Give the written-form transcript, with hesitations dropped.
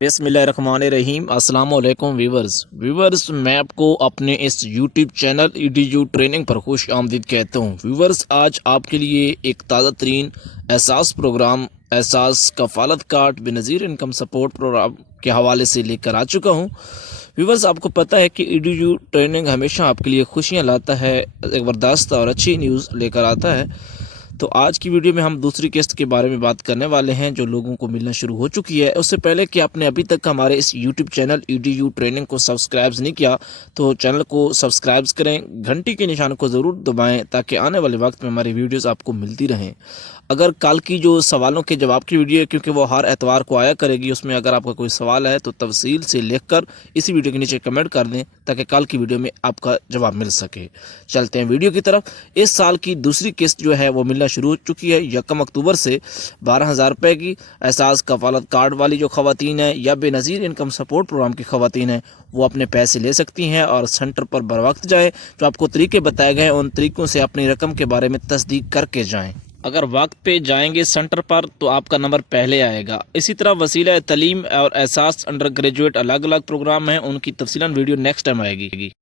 बिस्मिल्लाहिर्रहमानिर्रहीम। अस्सलाम वालेकुम व्यूवर्स, मैं आपको अपने इस यूट्यूब चैनल EDU ट्रेनिंग पर खुश आमदीद कहता हूँ। व्यूवर्स, आज आपके लिए एक ताज़ा तरीन Ehsaas program Ehsaas Kafaalat card Benazir income support program के हवाले से लेकर आ चुका हूँ। व्यूवर्स, आपको पता है कि EDU ट्रेनिंग हमेशा आपके लिए खुशियाँ लाता है, एक बर्दाश्त और अच्छी न्यूज़ लेकर आता है। तो आज की वीडियो में हम दूसरी किस्त के बारे में बात करने वाले हैं जो लोगों को मिलना शुरू हो चुकी है। उससे पहले कि आपने अभी तक हमारे इस यूट्यूब चैनल EDU ट्रेनिंग को सब्सक्राइब नहीं किया तो चैनल को सब्सक्राइब करें, घंटी के निशान को ज़रूर दबाएं ताकि आने वाले वक्त में हमारी वीडियोस आपको मिलती रहें। अगर कल की जो सवालों के जवाब की वीडियो है, क्योंकि वो हर एतवार को आया करेगी, उसमें अगर आपका कोई सवाल है तो तफसील से लिख कर इसी वीडियो के नीचे कमेंट कर दें ताकि कल की वीडियो में आपका जवाब मिल सके। चलते हैं वीडियो की तरफ। इस साल की दूसरी किस्त जो है वो मिलना शुरू हो चुकी है 1 अक्टूबर से। 12,000 रुपये की एहसास कफ़ालत कार्ड वाली जो ख़वातीन हैं या बेनज़ीर इनकम सपोर्ट प्रोग्राम की ख़वातीन हैं वो अपने पैसे ले सकती हैं और सेंटर पर बर वक्त जाए। जो आपको तरीके बताए गए हैं उन तरीक़ों से अपनी रकम के बारे में तस्दीक करके जाएँ। अगर वक्त पे जाएंगे सेंटर पर तो आपका नंबर पहले आएगा। इसी तरह वसीला तलीम और एहसास अंडर ग्रेजुएट अलग अलग प्रोग्राम हैं, उनकी तफसीलन वीडियो नेक्स्ट टाइम आएगी।